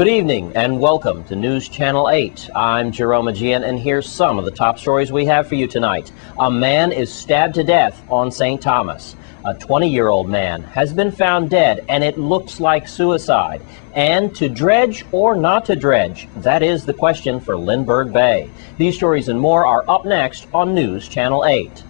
Good evening and welcome to News Channel 8. I'm Jerome Aegean, and here's some of the top stories we have for you tonight. A man is stabbed to death on St. Thomas. A 20-year-old man has been found dead, and it looks like suicide. And to dredge or not to dredge? That is the question for Lindbergh Bay. These stories and more are up next on News Channel 8.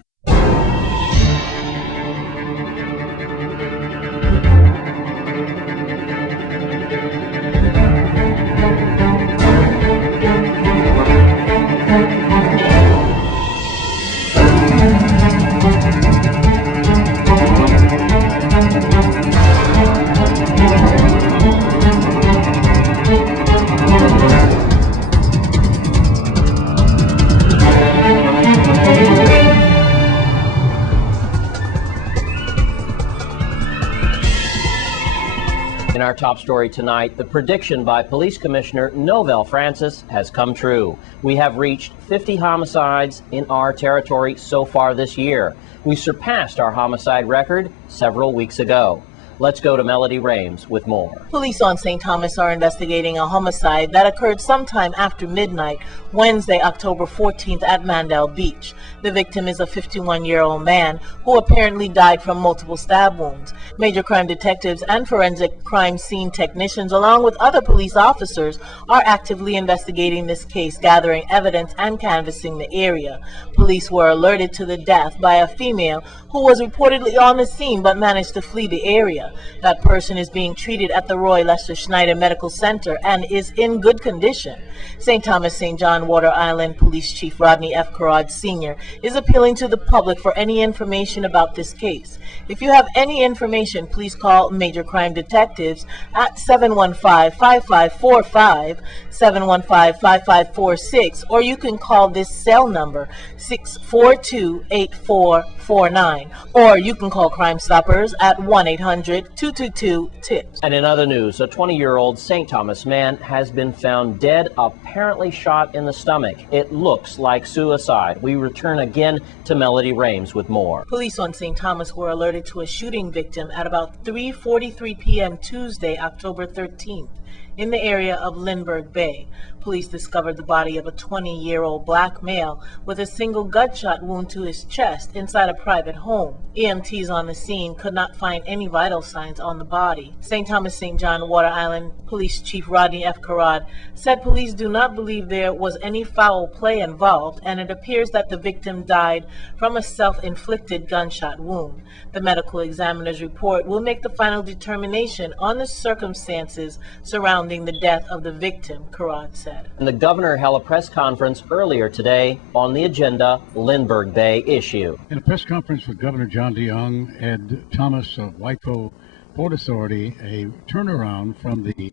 In our top story tonight, the prediction by Police Commissioner Novell Francis has come true. We have reached 50 homicides in our territory so far this year. We surpassed our homicide record several weeks ago. Let's go to Melody Rames with more. Police on St. Thomas are investigating a homicide that occurred sometime after midnight, Wednesday, October 14th at Mandel Beach. The victim is a 51-year-old man who apparently died from multiple stab wounds. Major crime detectives and forensic crime scene technicians, along with other police officers, are actively investigating this case, gathering evidence and canvassing the area. Police were alerted to the death by a female who was reportedly on the scene but managed to flee the area. That person is being treated at the Roy Lester Schneider Medical Center and is in good condition. St. Thomas St. John Water Island Police Chief Rodney F. Carrad Sr. is appealing to the public for any information about this case. If you have any information, please call Major Crime Detectives at 715-5545, 715-5546, or you can call this cell number 642-8449, or you can call Crime Stoppers at 1-800-222-TIPS. And in other news, a 20-year-old St. Thomas man has been found dead, apparently shot in the stomach. It looks like suicide. We return again to Melody Rames with more. Police on St. Thomas were alerted to a shooting victim at about 3:43 p.m. Tuesday, October 13th. In the area of Lindbergh Bay. Police discovered the body of a 20-year-old black male with a single gunshot wound to his chest inside a private home. EMTs on the scene could not find any vital signs on the body. St. Thomas St. John Water Island Police Chief Rodney F. Carrad said police do not believe there was any foul play involved, and it appears that the victim died from a self-inflicted gunshot wound. The medical examiner's report will make the final determination on the circumstances surrounding the death of the victim, Carrad said. And the governor held a press conference earlier today on the agenda Lindbergh Bay issue. In a press conference with Governor John DeYoung, Ed Thomas of Waco Port Authority, a turnaround from the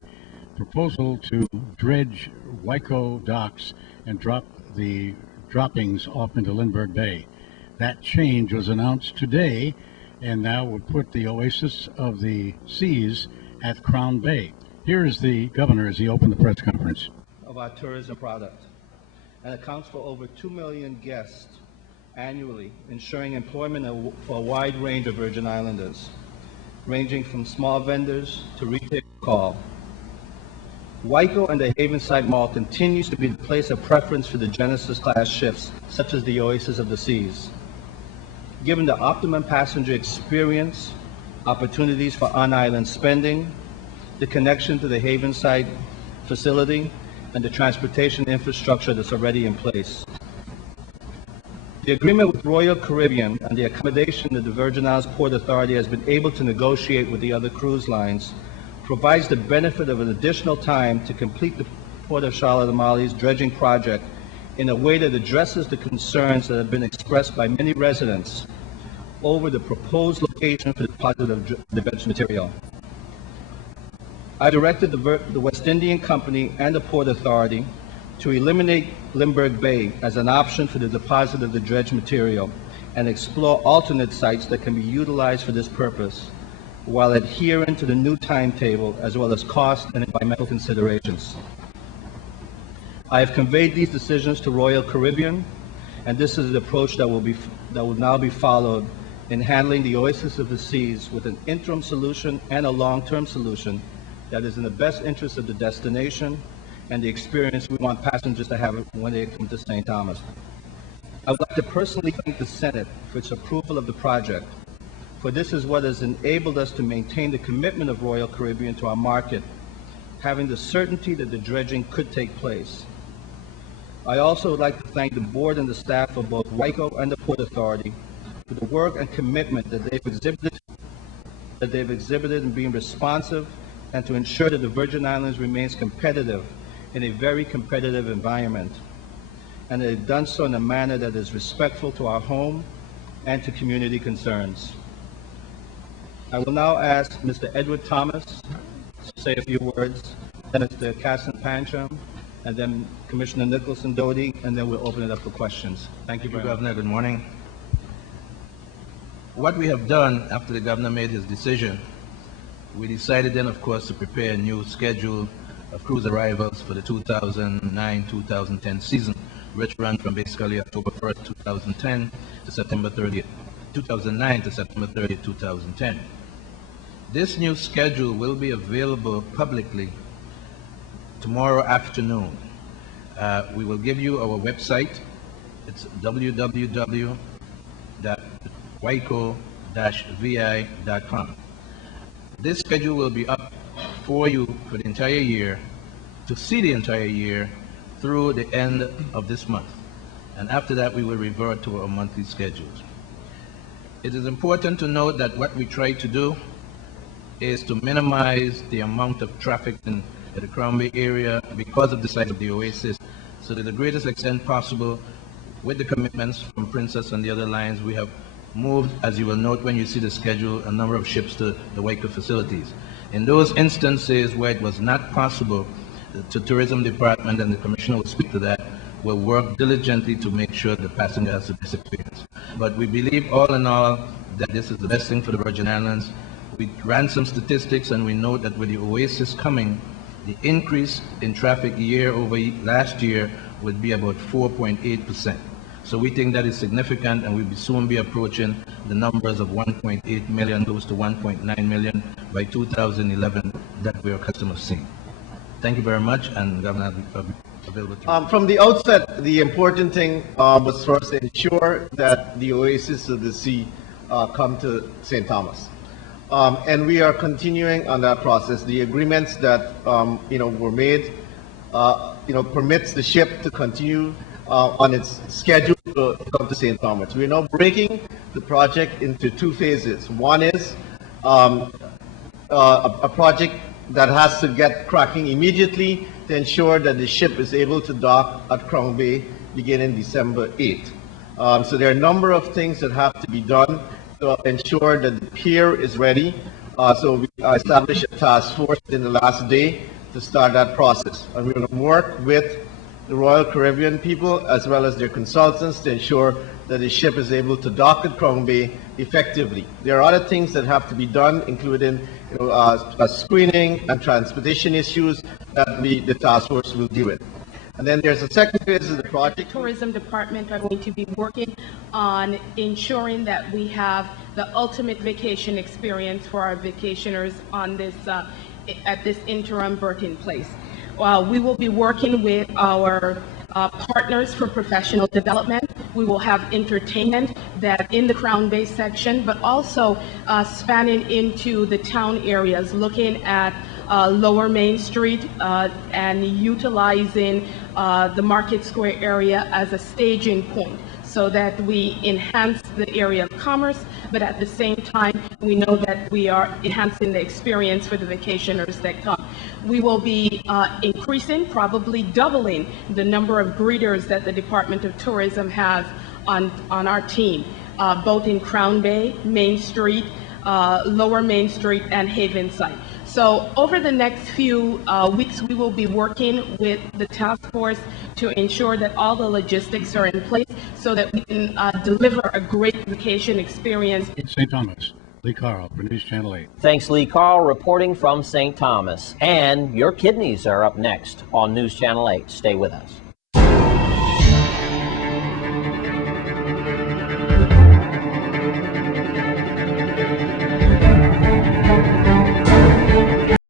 proposal to dredge Waco docks and drop the droppings off into Lindbergh Bay. That change was announced today and now will put the oasis of the seas at Crown Bay. Here is the governor as he opened the press conference. Of our tourism product and accounts for over 2 million guests annually, ensuring employment for a wide range of Virgin Islanders, ranging from small vendors to retail call. Waco and the Havenside Mall continues to be the place of preference for the Genesis class ships, such as the Oasis of the Seas. Given the optimum passenger experience, opportunities for on-island spending, the connection to the Havenside facility, and the transportation infrastructure that's already in place. The agreement with Royal Caribbean and the accommodation that the Virgin Islands Port Authority has been able to negotiate with the other cruise lines provides the benefit of an additional time to complete the Port of Charlotte Amalie dredging project in a way that addresses the concerns that have been expressed by many residents over the proposed location for the deposit of the dredged material. I directed the West Indian Company and the Port Authority to eliminate Lindbergh Bay as an option for the deposit of the dredged material and explore alternate sites that can be utilized for this purpose, while adhering to the new timetable as well as cost and environmental considerations. I have conveyed these decisions to Royal Caribbean, and this is the approach that will now be followed in handling the Oasis of the Seas with an interim solution and a long-term solution that is in the best interest of the destination and the experience we want passengers to have when they come to St. Thomas. I would like to personally thank the Senate for its approval of the project, for this is what has enabled us to maintain the commitment of Royal Caribbean to our market, having the certainty that the dredging could take place. I also would like to thank the board and the staff of both WICO and the Port Authority for the work and commitment that they've exhibited in being responsive and to ensure that the Virgin Islands remains competitive in a very competitive environment, and they've done so in a manner that is respectful to our home and to community concerns. I will now ask Mr. Edward Thomas to say a few words, then Mr. Casson Pancham, and then Commissioner Nicholson Doty, and then we'll open it up for questions. Thank you very much. Governor, good morning. What we have done after the governor made his decision, we decided then, of course, to prepare a new schedule of cruise arrivals for the 2009-2010 season, which ran from basically October 1st, 2010 to September 30th, 2009 to September 30th, 2010. This new schedule will be available publicly tomorrow afternoon. We will give you our website. It's www.wico-vi.com. This schedule will be up for you for the entire year, to see the entire year through the end of this month. And after that, we will revert to our monthly schedules. It is important to note that what we try to do is to minimize the amount of traffic in the Crown Bay area because of the size of the Oasis. So to the greatest extent possible, with the commitments from Princess and the other lines, we have moved, as you will note when you see the schedule, a number of ships to the WICO facilities. In those instances where it was not possible, the Tourism Department, and the Commissioner will speak to that, will work diligently to make sure the passenger has the best experience. But we believe all in all that this is the best thing for the Virgin Islands. We ran some statistics and we know that with the Oasis coming, the increase in traffic year over last year would be about 4.8%. So we think that is significant, and we'll soon be approaching the numbers of 1.8 million, close to 1.9 million by 2011 that we are accustomed to seeing. Thank you very much, and Governor, I'll be available to From the outset, the important thing was for us to ensure that the Oasis of the Sea come to St. Thomas. And we are continuing on that process. The agreements that were made permits the ship to continue on its schedule to come to St. Thomas. We are now breaking the project into two phases. One is a project that has to get cracking immediately to ensure that the ship is able to dock at Crown Bay beginning December 8th. So there are a number of things that have to be done to ensure that the pier is ready. So we established a task force in the last day to start that process. And we're going to work with the Royal Caribbean people as well as their consultants to ensure that the ship is able to dock at Crown Bay effectively. There are other things that have to be done, including screening and transportation issues that the task force will deal with. And then there's a second phase of the project. Tourism Department are going to be working on ensuring that we have the ultimate vacation experience for our vacationers on this at this interim berthing place. We will be working with our partners for professional development. We will have entertainment that in the Crown Bay section, but also spanning into the town areas, looking at Lower Main Street and utilizing the Market Square area as a staging point so that we enhance the area of commerce, but at the same time, we know that we are enhancing the experience for the vacationers that come. We will be increasing, probably doubling the number of greeters that the Department of Tourism has on our team, both in Crown Bay, Main Street, Lower Main Street, and Havenside. So over the next few weeks, we will be working with the task force to ensure that all the logistics are in place so that we can deliver a great vacation experience. St. Thomas. Lee Carl for News Channel 8. Thanks, Lee Carl, reporting from St. Thomas. And your kidneys are up next on News Channel 8. Stay with us.